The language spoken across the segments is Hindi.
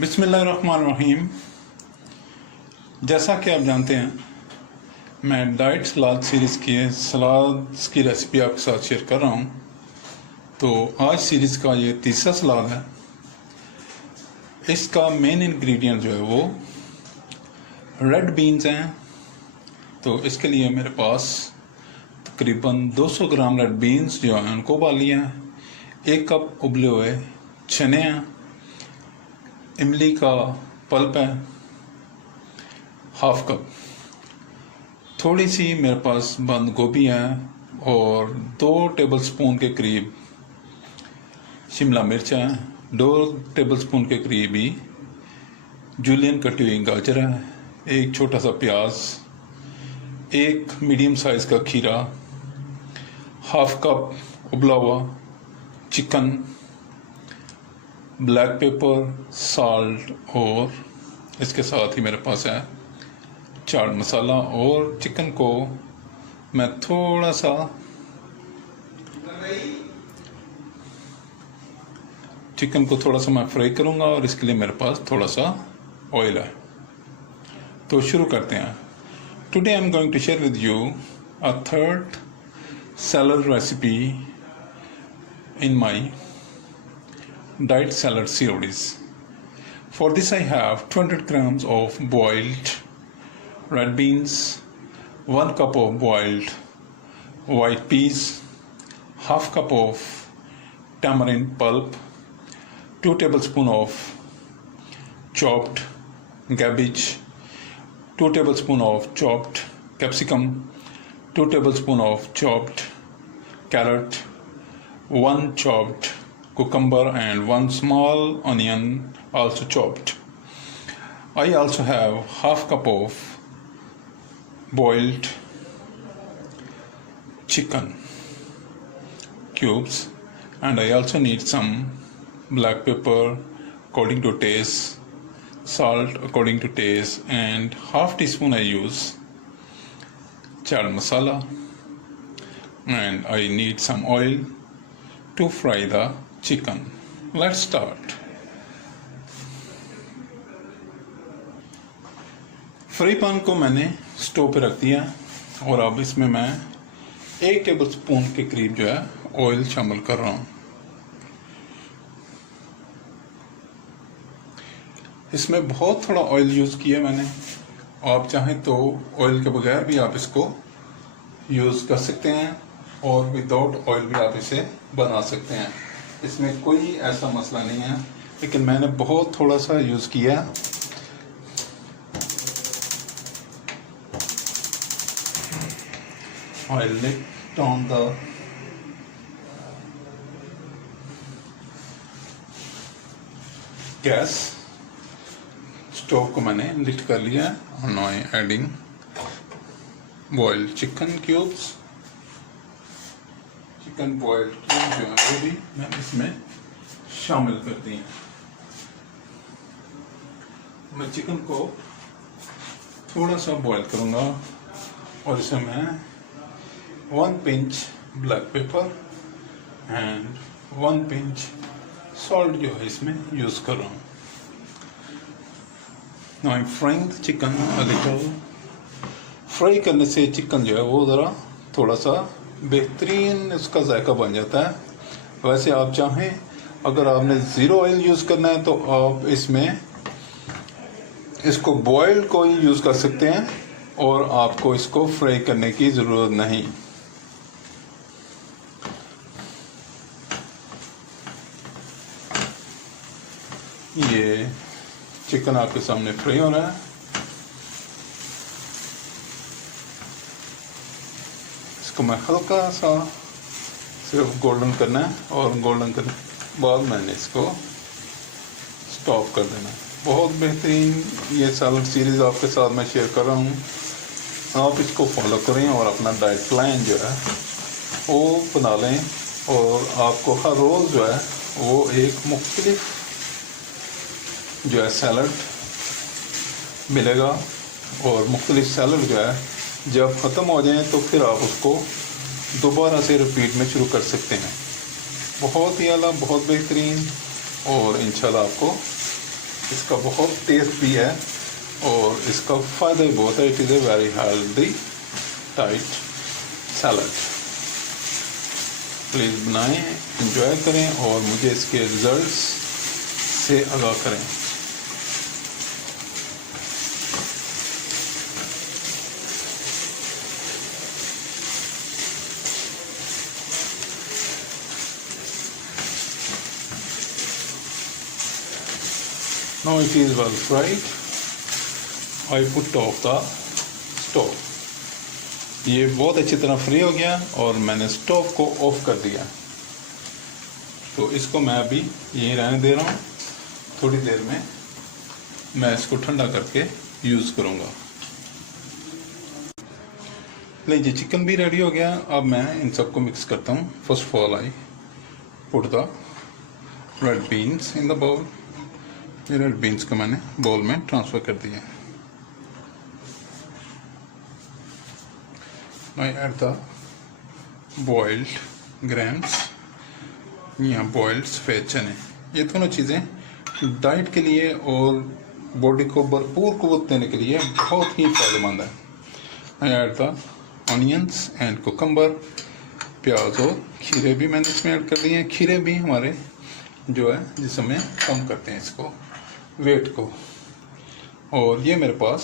बिस्मिल्लाहिर्रहमानिर्रहीम। जैसा कि आप जानते हैं, मैं डाइट सलाद सीरीज़ की सलाद की रेसिपी आपके साथ शेयर कर रहा हूँ। तो आज सीरीज़ का ये तीसरा सलाद है। इसका मेन इंग्रेडिएंट जो है वो रेड बीन्स हैं। तो इसके लिए मेरे पास तकरीबन 200 ग्राम रेड बीन्स जो हैं उनको उबाल लिया है। 1 कप उबले हुए चने हैं, इमली का पल्प है हाफ कप, थोड़ी सी मेरे पास बंद गोभी है और 2 टेबलस्पून के करीब शिमला मिर्च है, 2 टेबलस्पून के करीब ही जूलियन कटी हुई गाजर है, 1 छोटा सा प्याज, 1 मीडियम साइज़ का खीरा, हाफ कप उबला हुआ चिकन, ब्लैक पेपर, साल्ट और इसके साथ ही मेरे पास है चाट मसाला। और चिकन को मैं थोड़ा सा मैं फ्राई करूंगा और इसके लिए मेरे पास थोड़ा सा ऑयल है। तो शुरू करते हैं। Today I am going to share with you a third salad recipe in my diet salad series. For this I have 200 grams of boiled red beans, 1 cup of boiled white peas, half cup of tamarind pulp, 2 tablespoons of chopped cabbage, 2 tablespoons of chopped capsicum, 2 tablespoons of chopped carrot, 1 chopped cucumber and 1 small onion also chopped. I also have half cup of boiled chicken cubes, and I also need some black pepper according to taste, salt according to taste, and half teaspoon I use chaat masala, and I need some oil to fry the chicken. Let's start. Fry pan को मैंने स्टोव पे रख दिया और अब इसमें मैं 1 टेबलस्पून के करीब जो है ऑयल शामिल कर रहा हूँ। इसमें बहुत थोड़ा ऑयल यूज़ किया मैंने। आप चाहें तो ऑयल के बगैर भी आप इसको यूज़ कर सकते हैं और विदाउट ऑयल भी आप इसे बना सकते हैं। इसमें कोई ऐसा मसला नहीं है, लेकिन मैंने बहुत थोड़ा सा यूज़ किया। I lit on the gas, stove को मैंने लिट कर लिया और now I am adding boiled chicken cubes. Chicken boiled cube जो है वो भी मैंने इसमें शामिल कर दी है। मैं चिकन को थोड़ा सा बॉईल करूंगा और इसमें मैं 1 pinch black pepper and 1 pinch salt जो है इसमें यूज़ कर रहा हूँ। Now I am frying chicken a little. Fry करने से चिकन जो है वो ज़रा थोड़ा सा बेहतरीन उसका जायका बन जाता है। वैसे आप चाहें, अगर आपने ज़ीरो ऑयल यूज़ करना है तो आप इसमें इसको बॉइल्ड को ही यूज़ कर सकते हैं और आपको इसको फ्राई करने की ज़रूरत नहीं। ये चिकन आपके सामने फ्राई हो रहा है। इसको मैं हल्का सा सिर्फ गोल्डन करना है और गोल्डन करने के बाद मैंने इसको स्टॉप कर देना है। बहुत बेहतरीन ये सैलड सीरीज़ आपके साथ मैं शेयर कर रहा हूँ। आप इसको फॉलो करें और अपना डाइट प्लान जो है वो बना लें और आपको हर रोज़ जो है वो एक मुख्तलिफ जो है सैलड मिलेगा और मुख्तलिफ सैलड जो है जब ख़त्म हो जाए तो फिर आप उसको दोबारा से रिपीट में शुरू कर सकते हैं। बहुत ही आला, बहुत बेहतरीन और इंशाल्लाह आपको इसका बहुत टेस्ट भी है और इसका फ़ायदा भी बहुत है। It is a very healthy tight salad. Please बनाएं, एंजॉय करें और मुझे इसके रिजल्ट्स से आगाह करें। Now it is well fried. I put off the stove. ये बहुत अच्छी तरह फ्री हो गया और मैंने स्टोव को ऑफ कर दिया। तो इसको मैं अभी यहीं रहने दे रहा हूँ। थोड़ी देर में मैं इसको ठंडा करके यूज़ करूँगा। लीजिए, चिकन भी रेडी हो गया। अब मैं इन सबको मिक्स करता हूँ। First of all I put the red beans in the bowl. ये रेड बीन्स को मैंने बाउल में ट्रांसफ़र कर दिया। I add the boiled grams या boiled सफ़ेद चने। ये दोनों चीज़ें डाइट के लिए और बॉडी को भरपूर क़ुव्वत देने के लिए बहुत ही फ़ायदेमंद है। I add the onions and cucumber, प्याज और खीरे भी मैंने इसमें ऐड कर दिए हैं। खीरे भी हमारे जो है जिसमें कम करते हैं इसको, वेट को। और ये मेरे पास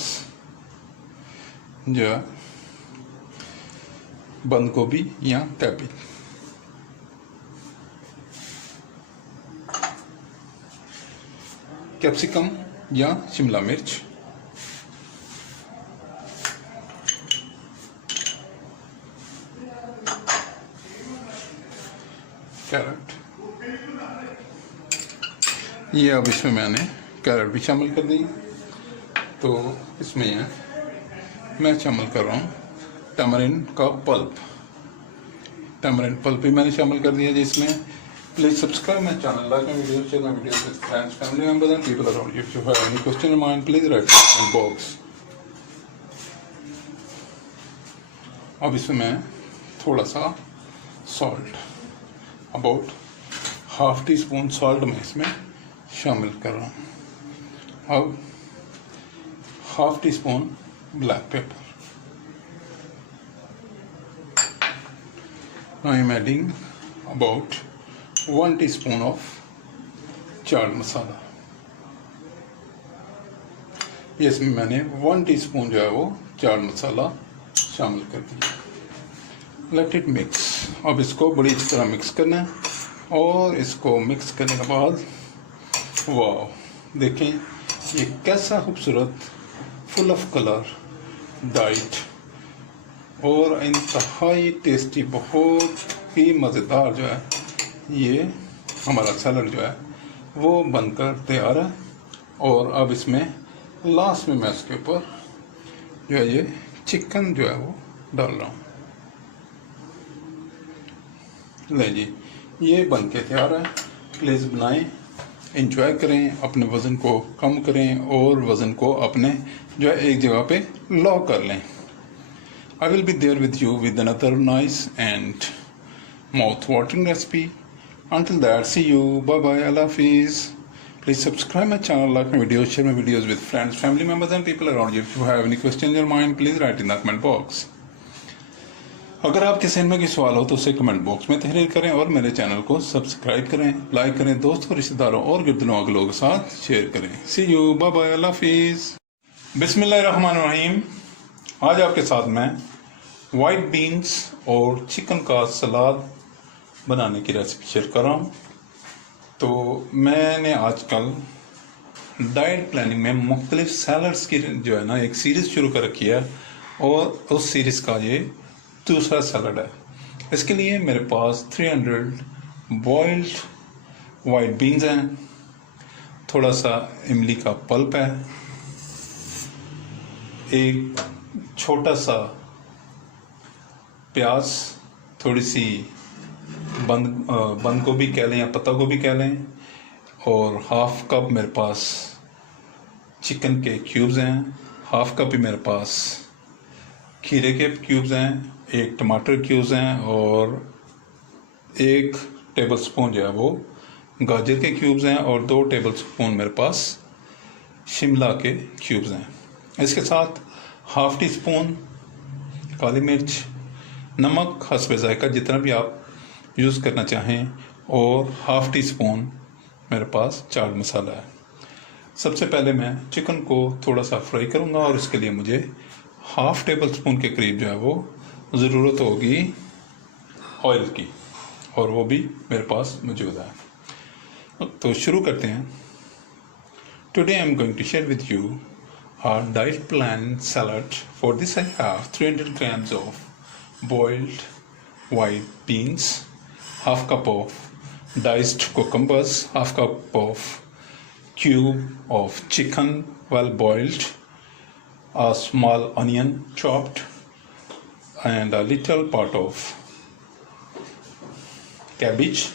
जो है बंद गोभी या कैबेज। कैप्सिकम या शिमला मिर्च, कैरेट। ये अब इसमें मैंने कैरेट भी शामिल कर दी। तो इसमें मैं शामिल कर रहा हूँ टैमरिन का पल्प। टैमरिन पल्प भी मैंने शामिल कर दिया जिसमें। Please subscribe my channel, like my video, share my videos with friends, family members and people around you. If you have any question in mind, please right in box. अब इसमें मैं थोड़ा सा salt, about half tea spoon salt मैं इसमें शामिल कर रहा हूँ। अब half tea spoon black pepper. Now I am adding about 1 teaspoon of chaat masala. इसमें मैंने 1 टीस्पून जो है वो चाट मसाला शामिल कर दिया। Let it mix. अब इसको बड़ी अच्छी तरह मिक्स करना है और इसको मिक्स करने के बाद वाह, देखें ये कैसा खूबसूरत, फुल ऑफ कलर, डाइट और इंतहाई टेस्टी, बहुत ही मज़ेदार जो है ये हमारा सैलड जो है वो बनकर तैयार है। और अब इसमें लास्ट में मैं इसके ऊपर जो है ये चिकन जो है वो डाल रहा हूँ। ले जी, ये बन के तैयार है। प्लीज़ बनाएं, एंजॉय करें, अपने वज़न को कम करें और वज़न को अपने जो है एक जगह पे लॉक कर लें। I will be there with you with another nice and mouth-watering recipe. Until that, see you. Bye bye. Allah Hafiz. Please subscribe my channel, like my videos, share my videos with friends, family members, and people around you. If you have any question in your mind, please write in the comment box. अगर आपके सहन में कोई सवाल हो तो उसे कमेंट बॉक्स में तहरीर करें और मेरे चैनल को सब्सक्राइब करें, लाइक करें, दोस्तों, रिश्तेदारों और गिरदनों के लोगों के साथ शेयर करें। सी यू, बाय बाय, अल्लाह हाफिज़। बिस्मिल्लाहिर्रहमानिर्रहीम। आज आपके साथ मैं वाइट बीन्स और चिकन का सलाद बनाने की रेसिपी शेयर कर रहा हूँ। तो मैंने आजकल डाइट प्लानिंग में मुख्तलिफ सैलड्स की जो है ना एक सीरीज़ शुरू कर रखी है और उस सीरीज़ का ये दूसरा सैलड है। इसके लिए मेरे पास 300 बॉइल्ड वाइट बीन्स हैं, थोड़ा सा इमली का पल्प है, एक छोटा सा प्याज, थोड़ी सी बंद गोभी कह लें या पत्ता गोभी कह लें, और हाफ कप मेरे पास चिकन के क्यूब्स हैं, हाफ कप ही मेरे पास खीरे के क्यूब्स हैं, एक टमाटर क्यूब्स हैं और 1 टेबलस्पून जो है वो गाजर के क्यूब्स हैं और 2 टेबलस्पून मेरे पास शिमला के क्यूब्स हैं। इसके साथ हाफ टी स्पून काली मिर्च, नमक हस्बे जायका जितना भी आप यूज़ करना चाहें, और हाफ टी स्पून मेरे पास चाट मसाला है। सबसे पहले मैं चिकन को थोड़ा सा फ्राई करूँगा और इसके लिए मुझे हाफ टेबल स्पून के करीब जो है वो ज़रूरत होगी ऑयल की, और वो भी मेरे पास मौजूद है। तो शुरू करते हैं। Today I am going to share with you our diet plan salad. For this I have 300 grams of boiled white beans, half cup of diced cucumbers, half cup of cube of chicken well boiled, a small onion chopped, and a little part of cabbage,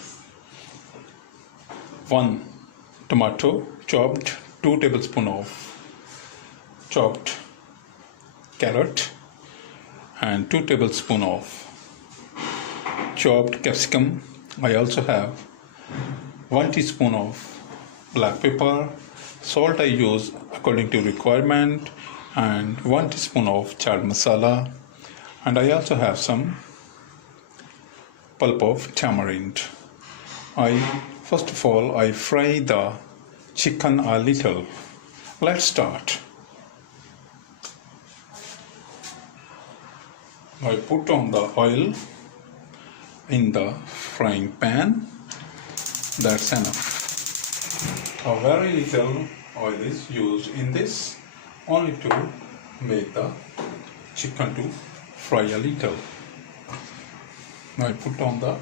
1 tomato chopped, 2 tablespoons of chopped carrot, and 2 tablespoons of chopped capsicum. I also have 1 teaspoon of black pepper, salt I use according to requirement, and 1 teaspoon of chaat masala, and I also have some pulp of tamarind. First of all I fry the chicken a little. Let's start. I put on the oil in the frying pan. That's enough. A very little oil is used in this, only to make the chicken to fry a little. Now I put on the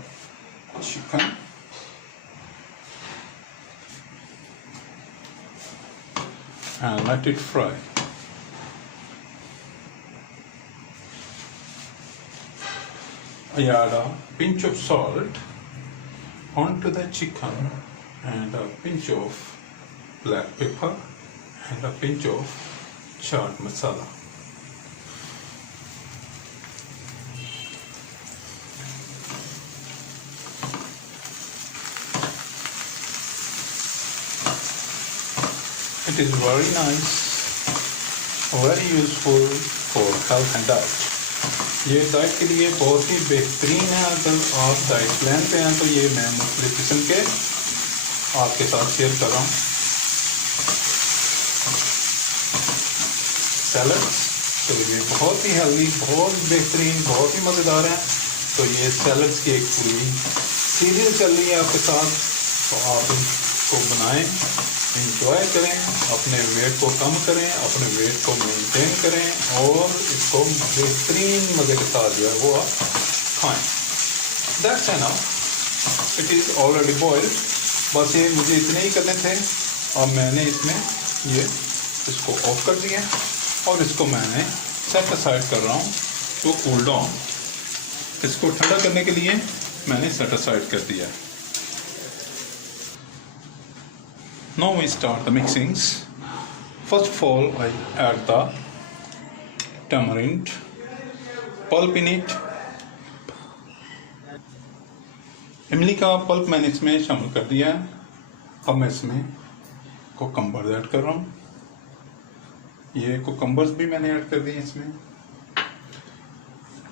chicken and let it fry. I add a pinch of salt onto the chicken, and a pinch of black pepper, and a pinch of chaat masala. It is very nice, very useful for health and diet. ये डाइट के लिए बहुत ही बेहतरीन है। अगर आप डाइट प्लान पे हैं तो ये मैं मुख्तलिफ किस्म के आपके साथ शेयर कर रहा हूँ। सैलड तो ये बहुत ही हेल्दी, बहुत बेहतरीन, बहुत ही मज़ेदार है। तो ये सैलड्स की एक पूरी सीरीज चल रही है आपके साथ, तो आप इसको बनाएं, इंजॉय करें, अपने वेट को कम करें, अपने वेट को मेंटेन करें, और इसको बेहतरीन मज़े के साथ जो है वो आप खाएं। That's enough, it is already boiled. बस ये मुझे इतने ही करने थे। अब मैंने इसमें ये इसको ऑफ कर दिया, और इसको मैंने सेट असाइड कर रहा हूँ तो कूल डाउन। इसको ठंडा करने के लिए मैंने सेट असाइड कर दिया है। Now we start the mixings. First of all I add the tamarind pulp in it. इमली का पल्प मैंने इसमें शामिल कर दिया है। अब मैं इसमें कोकम्बर ऐड कर रहा हूँ। ये कोकम्बर्स भी मैंने ऐड कर दिए इसमें।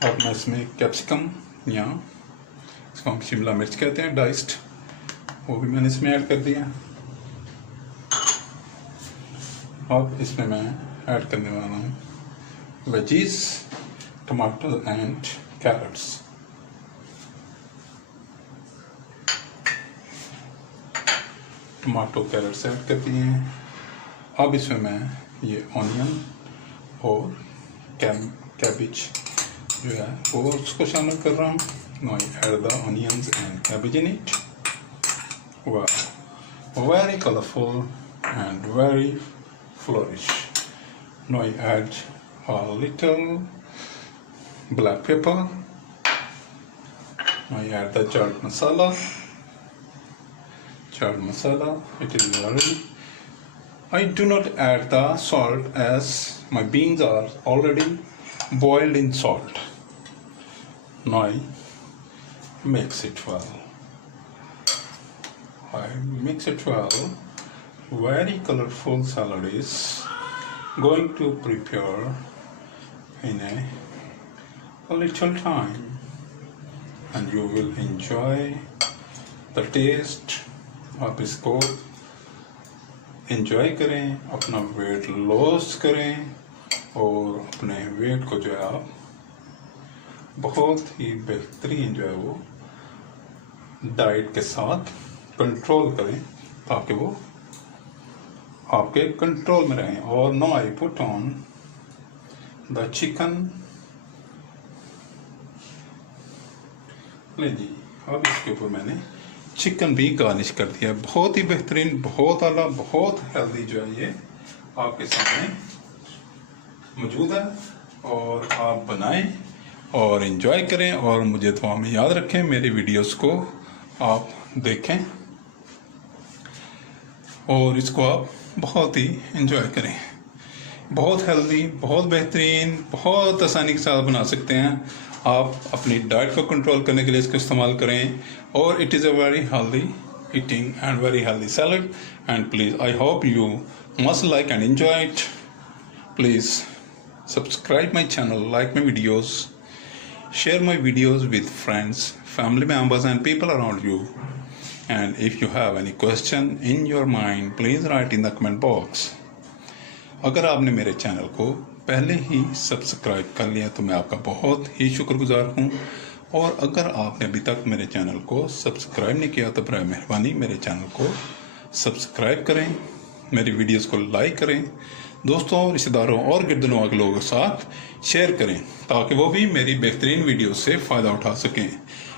अब मैं इसमें कैप्सिकम, या इसको हम शिमला मिर्च कहते हैं, डाइस्ड, वो भी मैंने इसमें ऐड कर दिया। अब इसमें मैं ऐड करने वाला हूँ वेजीज, टमाटर and carrots. Tomato carrots add कर दिए हैं। अब इसमें मैं ये ऑनियन और कैबेज जो है वो उसको शामिल कर रहा हूँ। Now I add the onions and cabbage in it. Wow, very colorful and very flourish. Now I add a little black pepper. Now I add the chaat masala. Chaat masala, it is very. I do not add the salt as my beans are already boiled in salt. Now I mix it well. I mix it well very colorful salad is going to prepare in a little time, and you will enjoy the taste. आप इसको enjoy करें, अपना वेट लॉस करें और अपने वेट को जो है आप बहुत ही बेहतरीन जो है वो डाइट के साथ कंट्रोल करें ताकि वो आपके कंट्रोल में रहें। और now I put on the chicken. ले जी, अब इसके ऊपर मैंने चिकन भी गार्निश कर दिया। बहुत ही बेहतरीन, बहुत आला, बहुत हेल्दी जो है ये आपके सामने मौजूद है, और आप बनाएं और एंजॉय करें और मुझे दुआ में याद रखें। मेरी वीडियोस को आप देखें और इसको आप बहुत ही एंजॉय करें। बहुत हेल्दी, बहुत बेहतरीन, बहुत आसानी के साथ बना सकते हैं। आप अपनी डाइट को कंट्रोल करने के लिए इसको इस्तेमाल करें, और it is a very healthy eating and very healthy salad. And please, I hope you must like and enjoy it. Please subscribe my channel, like my videos, share my videos with friends, family members and people around you. And if you have any question in your mind, please write in the comment box. अगर आपने मेरे चैनल को पहले ही सब्सक्राइब कर लिया तो मैं आपका बहुत ही शुक्रगुजार हूँ, और अगर आपने अभी तक मेरे चैनल को सब्सक्राइब नहीं किया तो बराए मेहरबानी मेरे चैनल को सब्सक्राइब करें, मेरी वीडियोस को लाइक करें, दोस्तों, रिश्तेदारों और गिरदनों के लोगों के साथ शेयर करें ताकि वो भी मेरी बेहतरीन वीडियो से फ़ायदा उठा सकें।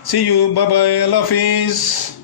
सी यू, बाय बाय, अल्लाह हाफिज़।